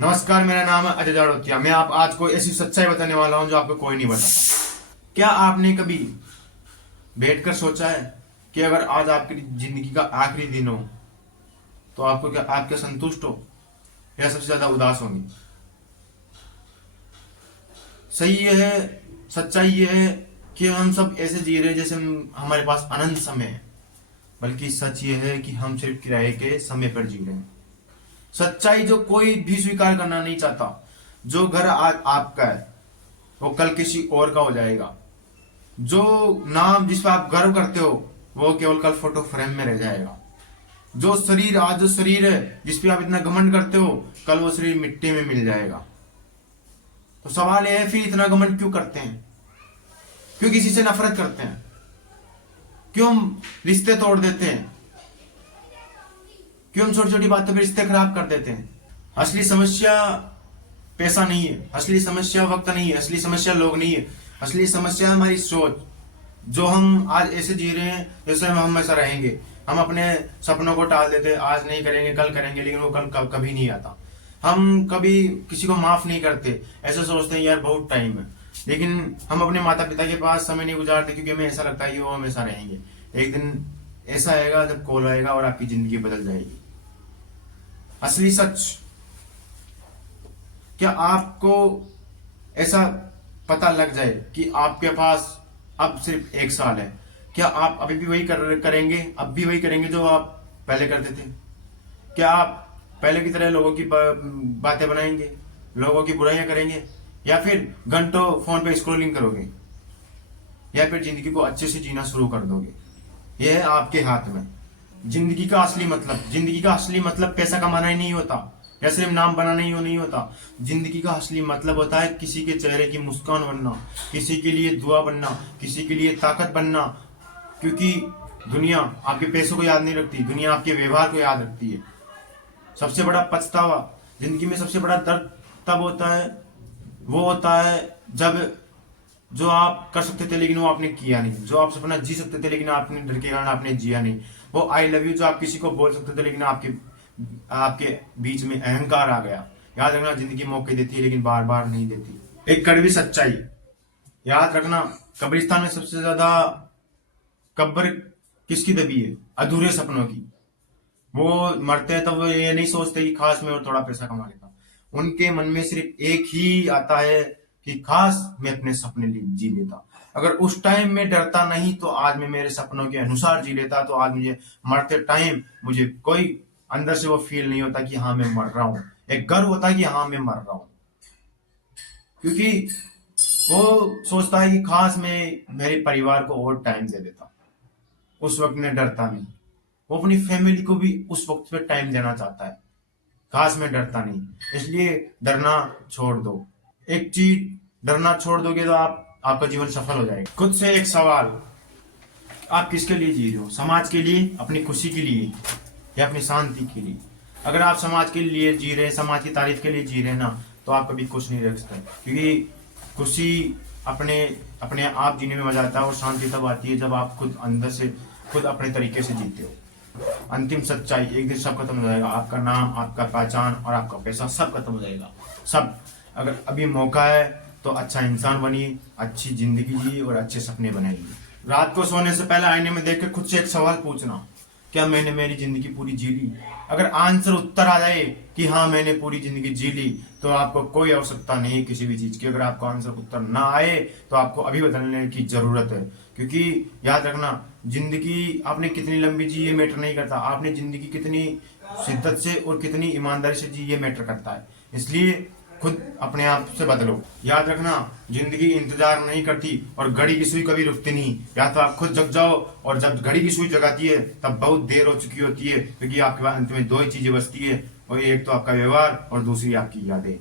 नमस्कार, मेरा नाम है अजय जाड़ोतिया। मैं आप आज को ऐसी सच्चाई बताने वाला हूं जो आपको कोई नहीं बताता। क्या आपने कभी बैठकर सोचा है कि अगर आज आपकी जिंदगी का आखिरी दिन हो तो आपको क्या आप क्या संतुष्ट हो या सबसे ज्यादा उदास होंगे? सही ये है, सच्चाई ये है कि हम सब ऐसे जी रहे हैं जैसे हमारे पास अनंत समय है, बल्कि सच ये है कि हम सिर्फ किराए के समय पर जी रहे हैं। सच्चाई जो कोई भी स्वीकार करना नहीं चाहता, जो घर आज आपका है वो कल किसी और का हो जाएगा। जो नाम जिस पर आप गर्व करते हो वो केवल कल फोटो फ्रेम में रह जाएगा। जो शरीर आज जो शरीर है जिस पे आप इतना घमंड करते हो, कल वो शरीर मिट्टी में मिल जाएगा। तो सवाल यह है, फिर इतना घमंड क्यों करते हैं? क्यों किसी से नफरत करते हैं? क्यों रिश्ते तोड़ देते हैं? क्यों हम छोटी छोटी बातों पर रिश्ते खराब कर देते हैं? असली समस्या पैसा नहीं है, असली समस्या वक्त नहीं है, असली समस्या लोग नहीं है, असली समस्या हमारी सोच। जो हम आज ऐसे जी रहे हैं जैसे हम हमेशा रहेंगे। हम अपने सपनों को टाल देते हैं, आज नहीं करेंगे कल करेंगे, लेकिन वो कल कभी नहीं आता। हम कभी किसी को माफ नहीं करते, ऐसे सोचते हैं यार बहुत टाइम है, लेकिन हम अपने माता पिता के पास समय नहीं गुजारते क्योंकि हमें ऐसा लगता है कि वो हमेशा रहेंगे। एक दिन ऐसा आएगा जब कॉल आएगा और आपकी जिंदगी बदल जाएगी। असली सच, क्या आपको ऐसा पता लग जाए कि आपके पास अब सिर्फ 1 साल है, क्या आप अभी भी वही करेंगे, अब भी वही करेंगे जो आप पहले करते थे? क्या आप पहले की तरह लोगों की बातें बनाएंगे, लोगों की बुराइयां करेंगे, या फिर घंटों फोन पे स्क्रॉलिंग करोगे, या फिर जिंदगी को अच्छे से जीना शुरू कर दोगे? यह है आपके हाथ में। जिंदगी का असली मतलब पैसा कमाना ही नहीं होता, या सिर्फ नाम बनाना ही नहीं होता। जिंदगी का असली मतलब होता है किसी के चेहरे की मुस्कान बनना, किसी के लिए दुआ बनना, किसी के लिए ताकत बनना। क्योंकि दुनिया आपके पैसों को याद नहीं रखती, दुनिया आपके व्यवहार को याद रखती है। सबसे बड़ा पछतावा जिंदगी में, सबसे बड़ा दर्द तब होता है, वो होता है जब जो आप कर सकते थे लेकिन वो आपने किया नहीं, जो आप सपना जी सकते थे लेकिन आपने डर के कारण आपने जिया नहीं, वो आई लव यू जो आप किसी को बोल सकते थे लेकिन आपके बीच में अहंकार आ गया। याद रखना, जिंदगी मौके देती है लेकिन बार बार नहीं देती। एक कड़वी सच्चाई याद रखना, कब्रिस्तान में सबसे ज्यादा कब्र किसकी दबी है? अधूरे सपनों की। वो मरते हैं तब वो ये नहीं सोचते कि खास में और थोड़ा पैसा कमा लेता। उनके मन में सिर्फ एक ही आता है कि काश मैं अपने सपने जी लेता। अगर उस टाइम में डरता नहीं तो आज मैं मेरे सपनों के अनुसार जी लेता, तो आज मुझे मरते टाइम मुझे कोई अंदर से वो फील नहीं होता कि हाँ मैं मर रहा हूं। एक गर्व होता है कि हाँ मैं मर रहा हूं, क्योंकि वो सोचता है कि खास मैं मेरे परिवार को और टाइम दे देता। उस वक्त में डरता नहीं, वो अपनी फैमिली को भी उस वक्त पे टाइम देना चाहता है। खास में डरता नहीं, इसलिए डरना छोड़ दो। एक चीज, डरना छोड़ दोगे तो आपका जीवन सफल हो जाएगा। खुद से एक सवाल, आप किसके लिए जी रहे हो? समाज के लिए, अपनी खुशी के लिए, या अपनी शांति के लिए? अगर आप समाज के लिए जी रहे हैं, समाज की तारीफ के लिए जी रहे हैं ना, तो आप कभी खुश नहीं रह सकते, क्योंकि खुशी अपने अपने आप जीने में मजा आता है, और शांति तब आती है जब आप खुद अंदर से खुद अपने तरीके से जीते हो। अंतिम सच्चाई, एक दिन सब खत्म हो जाएगा। आपका नाम, आपका पहचान और आपका पैसा सब खत्म हो जाएगा, सब। अगर अभी मौका है तो अच्छा इंसान बनिए, अच्छी जिंदगी जिए और अच्छे सपने बनाइए। रात को सोने से पहले आईने में देखकर खुद से एक सवाल पूछना, क्या मैंने मेरी जिंदगी पूरी जी ली? अगर आंसर उत्तर आ जाए कि हाँ मैंने पूरी जिंदगी जी ली, तो आपको कोई आवश्यकता नहीं किसी भी चीज की। अगर आपको आंसर उत्तर ना आए तो आपको अभी बदलने की जरूरत है, क्योंकि याद रखना, जिंदगी आपने कितनी लंबी जी ये मैटर नहीं करता, आपने जिंदगी कितनी शिद्दत से और कितनी ईमानदारी से जी ये मैटर करता है। इसलिए खुद अपने आप से बदलो। याद रखना, जिंदगी इंतजार नहीं करती और घड़ी की सुई कभी रुकती नहीं। या तो आप खुद जग जाओ, और जब घड़ी की सुई जगाती है तब बहुत देर हो चुकी होती है, क्योंकि आपके पास अंत में 2 ही चीजें बचती है, और एक तो आपका व्यवहार और दूसरी आपकी यादें।